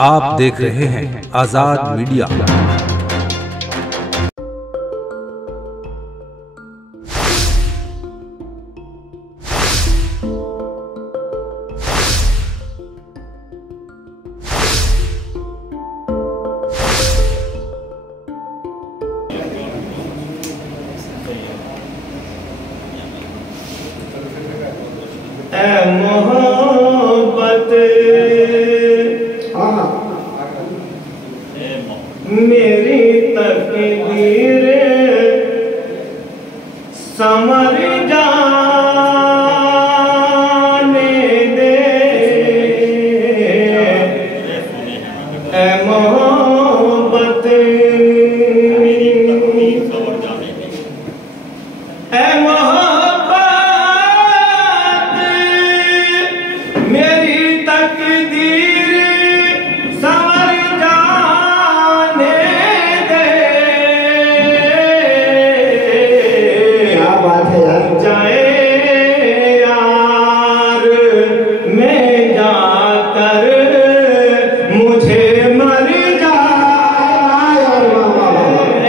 आप देख रहे हैं आजाद मीडिया। मोहब्बत मेरी तकदीर समर जाने दे, ए मोहब्बत ए मोहब्बत मेरी तकदीर समर जाने दे। क्या बात है यार। जाए यार मैं जाकर मुझे मर जाए,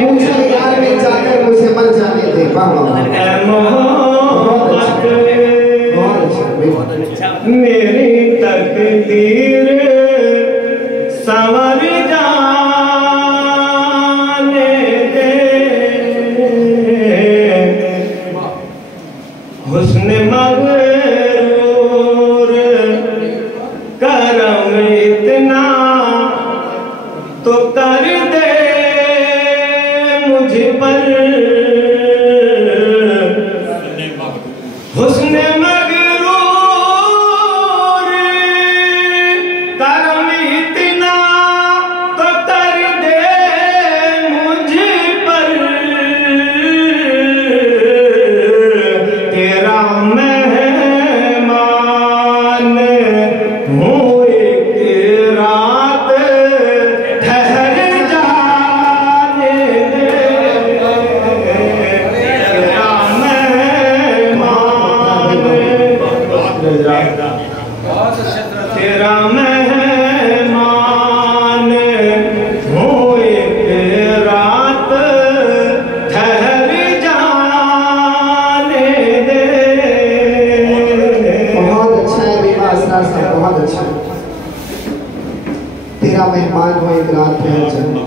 मुझे यार में जाकर मुझे मर जाने दे। मेरी तकदीर संवर जाने दे। हुस्न मगरूर करम इतना तो कर दे मुझ पर। हुस्न मगरूर करम इतना तो कर दे मुझ पर। तेरा मेहमान हूँ एक रात ठहर जाने दे। तेरा मेहमान तेरा मेहमान हूँ एक रात ठहर जाने दे। बहुत अच्छा है विवाह साहब, बहुत अच्छा है। तेरा मेहमान हो एक रात ठहर जाने दे।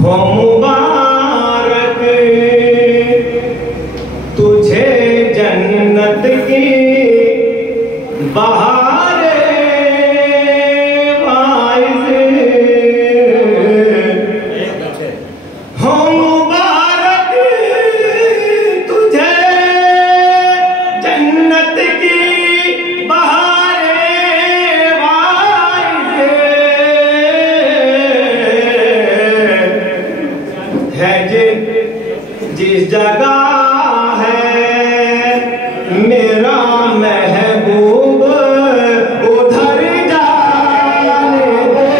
हो मुबारक तुझे जन्नत की बहारे वाइज़। हो मुबारक तुझे जन्नत की बहारे वाइज़। है जिस जगह है मेरा महबूब उधर जाने दे।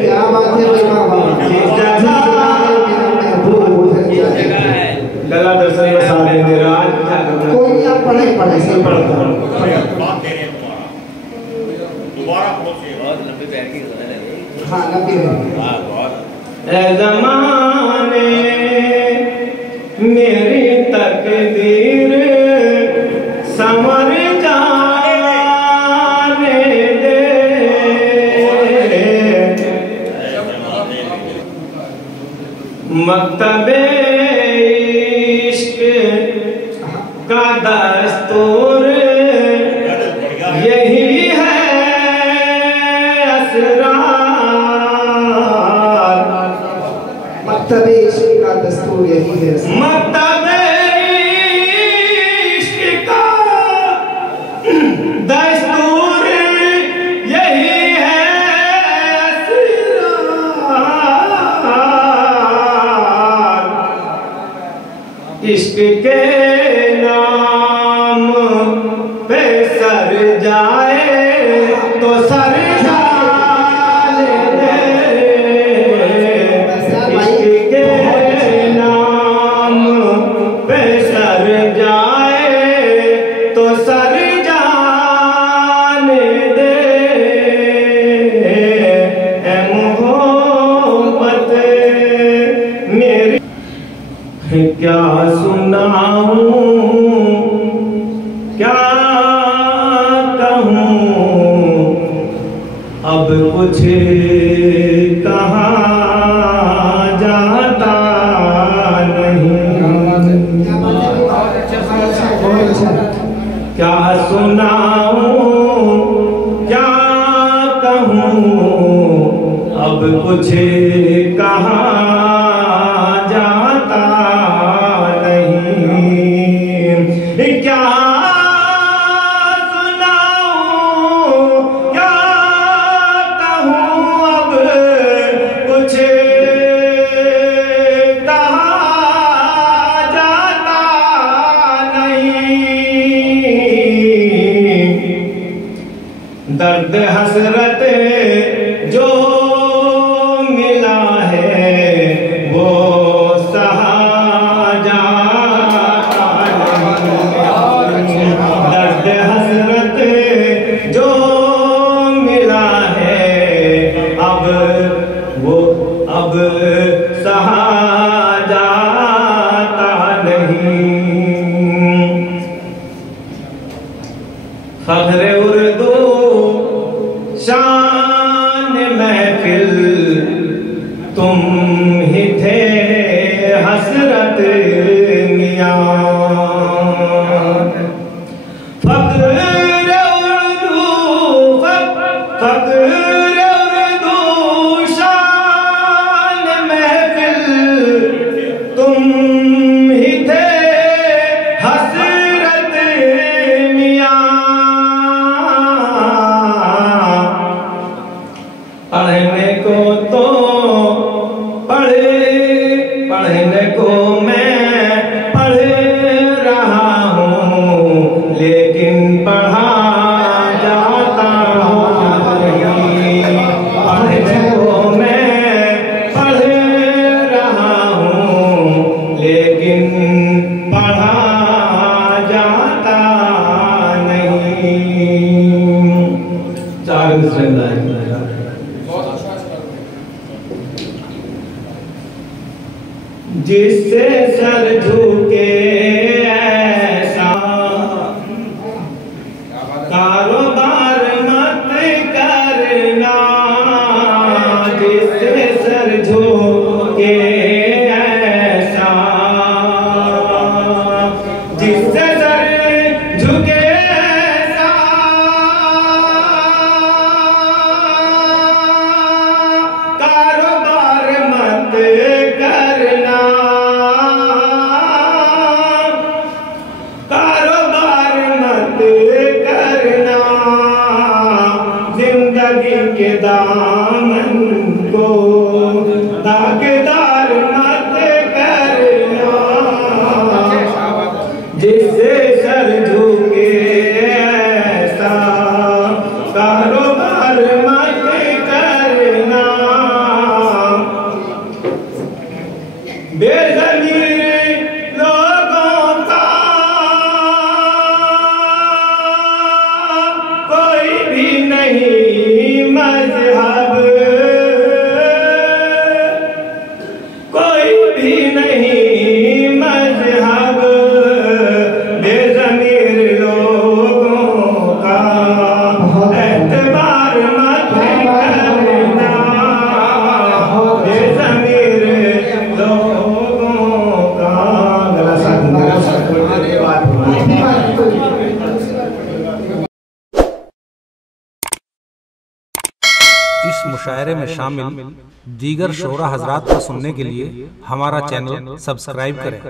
क्या बात है विवाह। जिस जगह महबूब उधर जाने दे। लला दर्शन में साथ में दे रहा आज क्या करना। कोई नहीं, आप पढ़े सही पढ़ पढ़ो। हाँ लंबी रहेगी। ए ज़माने मेरी तकदीर संवर जाने दे। मक्तबे इश्क का दस्तूर यही है असरार। मक्तबे इश्क का दस्तूर यही है। मक्तबे इश्क का दस्तूर यही है असरार। इश्क के नाम पे सर जाए तो सर डाले दे। इश्क के नाम कुछ कहा जाता नहीं। क्या सुनाऊं क्या कहूँ अब कुछ कहा जाता नहीं। क्या सुनाऊं क्या कहूँ अब कुछ कहा जाता नहीं। दर्द हसरत जो मिला है वो सहा जाता नहीं। दर्द हसरत जो मिला है अब सहा जाता नहीं। फख्र उर्दू शान महफिल तुम ही थे हसरत मियां। फख्र उर्दू शान महफिल तुम ही थे हसरत मियां। पढ़ने को तो पढ़ने को मैं पढ़ रहा हूँ लेकिन पढ़ा जाता नहीं। पढ़ने को मैं पढ़ रहा हूँ लेकिन पढ़ा जाता नहीं। चार मिसरे जिससे सर झुके ऐसा कारोबार मत करना। जिससे सर झुके ऐसा जिससे सर झुके ऐसा कारोबार मत करना। कारोबार मत करना। जिंदगी के दामन को दागदार मत करना। जिससे सर झुके ऐसा कारोबार मत करना। बेज़मीर लोगों का कोई भी नहीं मज़हब। कोई भी नहीं मज़हब। बेज़मीर लोगों का एतबार मत करना। बेज़मीर लोगों का गला साथ इस मुशायरे में शामिल दीगर शोरा हजरात को सुनने के लिए हमारा चैनल सब्सक्राइब करें।